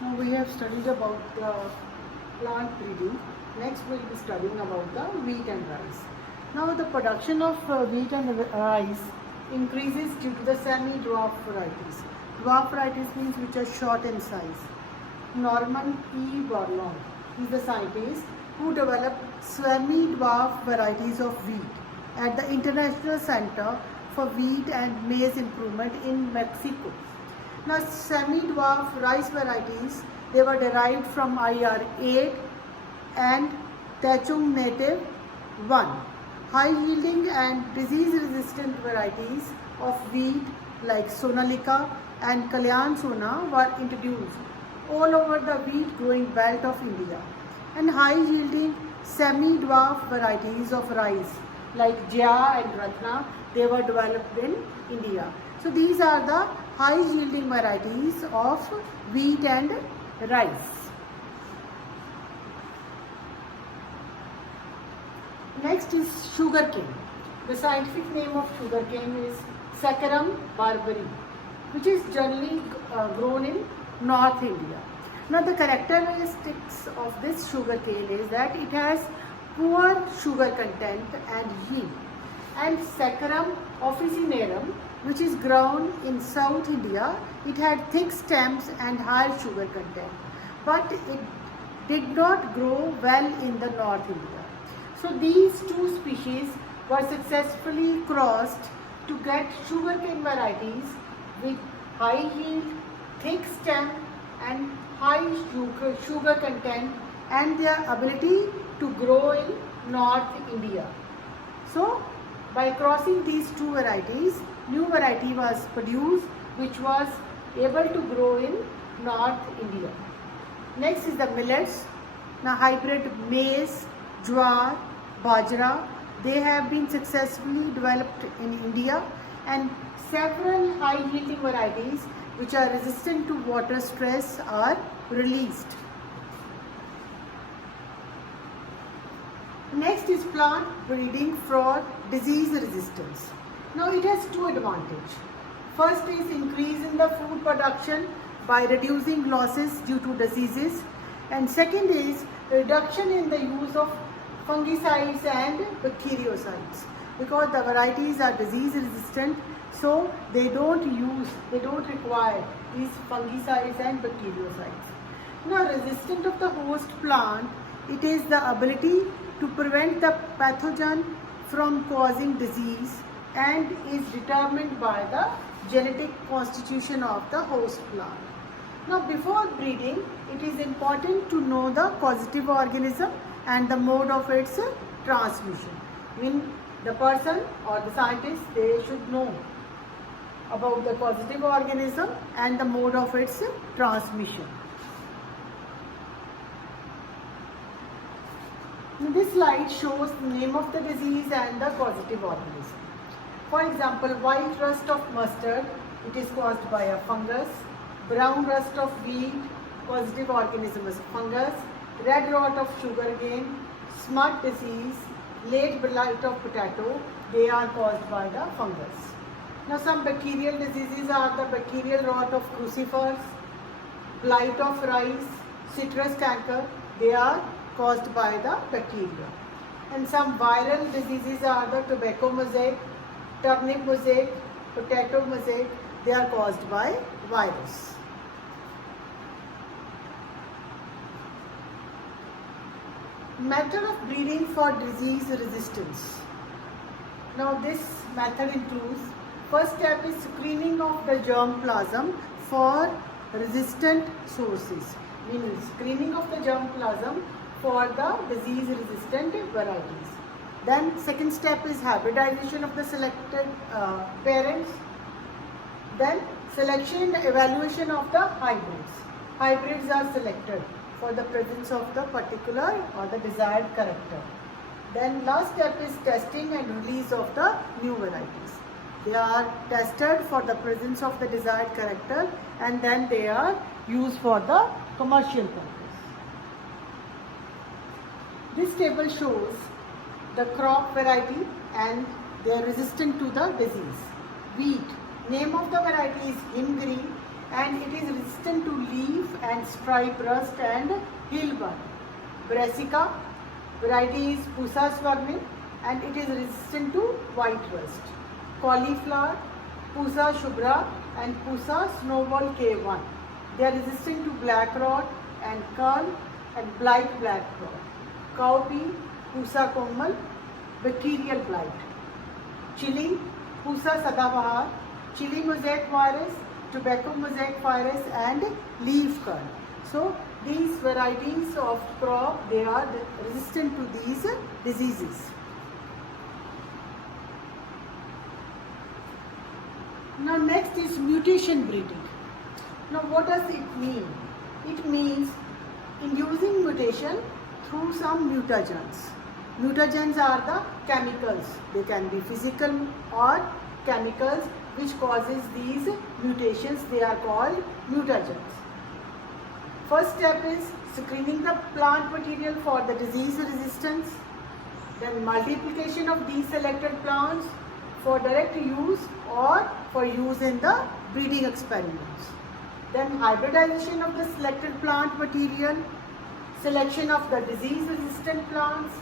Now we have studied about the plant breeding. Next we'll be studying about the wheat and rice. Now the production of wheat and rice increases due to the semi-dwarf varieties. Dwarf varieties means which are short in size. Norman E. Borlaug is the scientist who developed semi-dwarf varieties of wheat at the International Center for Wheat and Maize Improvement in Mexico. Now, semi-dwarf rice varieties, they were derived from IR8 and Tachung Native 1. High-yielding and disease-resistant varieties of wheat like Sonalika and Kalyan Sona were introduced all over the wheat growing belt of India. And high-yielding semi-dwarf varieties of rice like Jaya and Ratna, they were developed in India. So these are the high yielding varieties of wheat and rice. Next is sugarcane. The scientific name of sugarcane is Saccharum barberi, which is generally grown in North India. Now the characteristics of this sugarcane is that it has poor sugar content and yield. And Saccharum officinarum, which is grown in South India, it had thick stems and higher sugar content, but it did not grow well in the North India. So these two species were successfully crossed to get sugarcane varieties with high yield, thick stem and high sugar content and their ability to grow in North India. So by crossing these two varieties, new variety was produced which was able to grow in North India. Next is the millets. Now hybrid maize, jowar, bajra, they have been successfully developed in India, and several high yielding varieties which are resistant to water stress are released. Next is plant breeding for disease resistance. Now it has two advantages. First is increase in the food production by reducing losses due to diseases, and second is reduction in the use of fungicides and bactericides, because the varieties are disease resistant, so they don't require these fungicides and bactericides. Now resistant of the host plant, it is the ability to prevent the pathogen from causing disease and is determined by the genetic constitution of the host plant. Now before breeding, it is important to know the causative organism and the mode of its transmission. I mean, the person or the scientist, they should know about the causative organism and the mode of its transmission. This slide shows the name of the disease and the causative organism. For example, white rust of mustard, it is caused by a fungus. Brown rust of wheat, causative organism is fungus. Red rot of sugarcane, smut disease, late blight of potato, they are caused by the fungus. Now some bacterial diseases are the bacterial rot of crucifers, blight of rice, citrus canker, they are caused by the bacteria. And some viral diseases are the tobacco mosaic, turnip mosaic, potato mosaic, they are caused by virus. Method of breeding for disease resistance. Now this method includes, first step is screening of the germplasm for resistant sources, meaning screening of the germplasm for the disease resistant varieties. Then second step is hybridization of the selected parents. Then selection and evaluation of the hybrids. Hybrids are selected for the presence of the particular or the desired character. Then last step is testing and release of the new varieties. They are tested for the presence of the desired character and then they are used for the commercial purpose. This table shows the crop variety and they are resistant to the disease. Wheat, name of the variety is Himgiri and it is resistant to leaf and stripe rust and heelbun. Brassica variety is Pusa swarming and it is resistant to white rust. Cauliflower, Pusa shubra and Pusa snowball K1. They are resistant to black rot and curl and blight black rot. Cowpea, Pusa komal, bacterial blight. Chili, Pusa sadabahar, chili mosaic virus, tobacco mosaic virus and leaf curl. So these varieties of crop, they are resistant to these diseases. Now next is mutation breeding. Now what does it mean? It means inducing mutation through some mutagens. Mutagens are the chemicals. They can be physical or chemicals which causes these mutations. They are called mutagens. First step is screening the plant material for the disease resistance. Then multiplication of these selected plants for direct use or for use in the breeding experiments. Then hybridization of the selected plant material, selection of the disease resistant plants,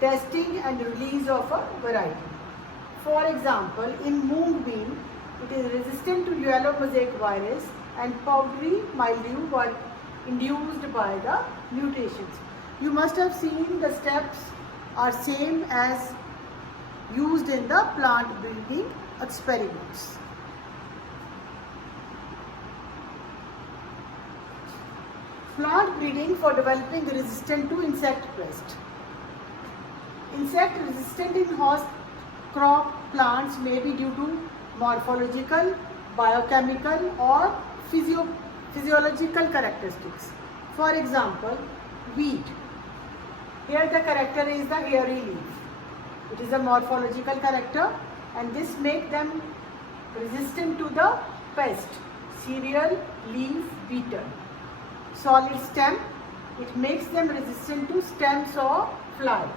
testing and release of a variety. For example, in mung bean, it is resistant to yellow mosaic virus and powdery mildew were induced by the mutations. You must have seen the steps are same as used in the plant breeding experiments. Plant breeding for developing resistant to insect pest. Insect resistant in host crop plants may be due to morphological, biochemical or physiological characteristics. For example, wheat. Here the character is the hairy leaf. It is a morphological character and this makes them resistant to the pest, cereal leaf beetle. Solid stem, it makes them resistant to stems or fly.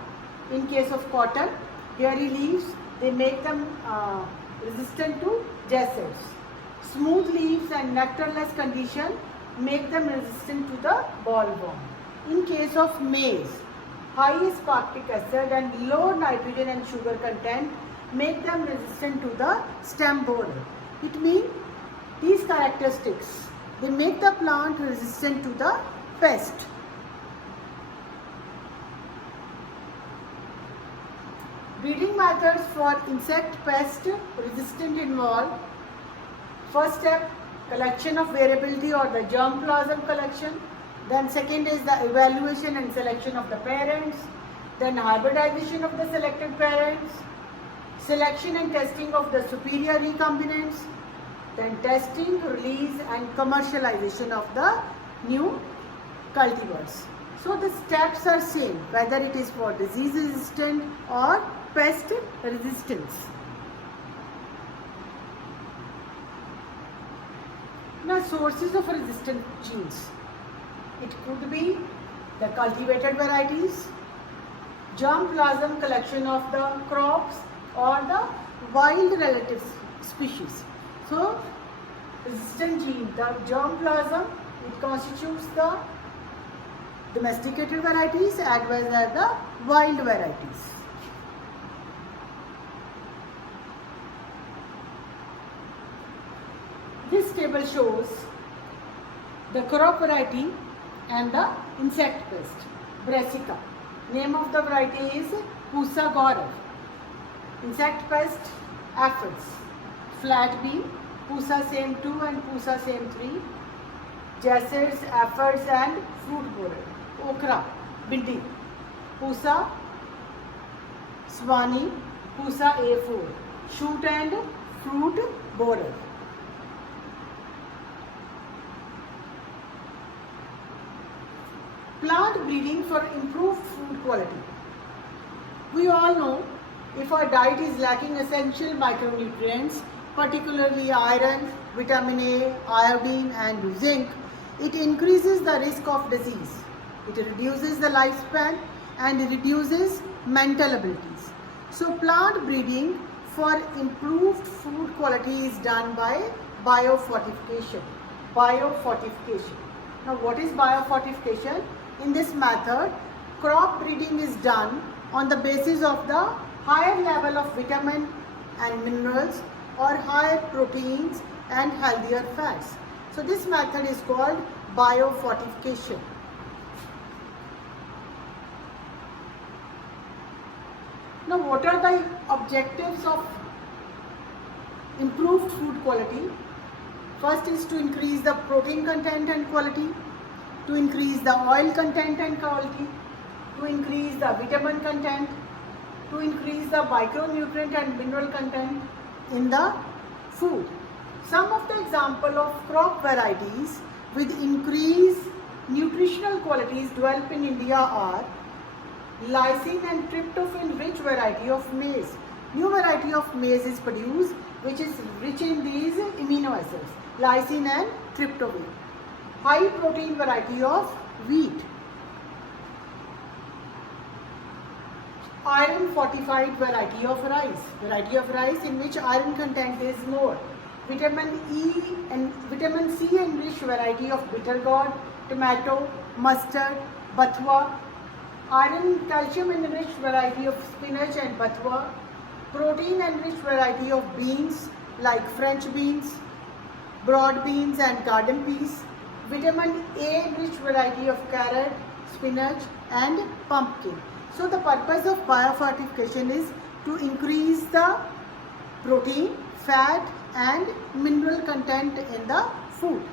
In case of cotton, hairy leaves, they make them resistant to jassets. Smooth leaves and nectarless condition make them resistant to the bollworm. In case of maize, high aspartic acid and low nitrogen and sugar content make them resistant to the stem borer. It means these characteristics, they make the plant resistant to the pest. Breeding methods for insect pest resistant involve: first step, collection of variability or the germplasm collection. Then second is the evaluation and selection of the parents. Then hybridization of the selected parents. Selection and testing of the superior recombinants. Then testing, release and commercialization of the new cultivars. So the steps are same whether it is for disease resistant or pest resistance. Now sources of resistant genes. It could be the cultivated varieties, germplasm collection of the crops or the wild relative species. So resistant gene, the germplasm, it constitutes the domesticated varieties as well as the wild varieties. This table shows the crop variety and the insect pest. Brassica. Name of the variety is Pusa gaurav. Insect pest, aphids. Flat bean, Pusa same 2 and Pusa same 3. Jassets, aphids and fruit borer. Okra, bindi. Pusa swani, Pusa A4. Shoot and fruit borer. Plant breeding for improved food quality. We all know if our diet is lacking essential micronutrients, particularly iron, vitamin A, iodine and zinc, it increases the risk of disease. It reduces the lifespan and reduces mental abilities. So plant breeding for improved food quality is done by biofortification. Biofortification. Now what is biofortification? In this method, crop breeding is done on the basis of the higher level of vitamin and minerals or higher proteins and healthier fats. So this method is called biofortification. Now what are the objectives of improved food quality? First is to increase the protein content and quality, to increase the oil content and quality, to increase the vitamin content, to increase the micronutrient and mineral content in the food. Some of the example of crop varieties with increased nutritional qualities developed in India are lysine and tryptophan rich variety of maize. New variety of maize is produced which is rich in these amino acids, lysine and tryptophan. High protein variety of wheat. Iron fortified variety of rice in which iron content is more. Vitamin E and vitamin C enriched variety of bitter gourd, tomato, mustard, bathua. Iron calcium enriched variety of spinach and bathua. Protein enriched variety of beans like French beans, broad beans and garden peas. Vitamin A enriched variety of carrot, spinach and pumpkin. So the purpose of biofortification is to increase the protein, fat and mineral content in the food.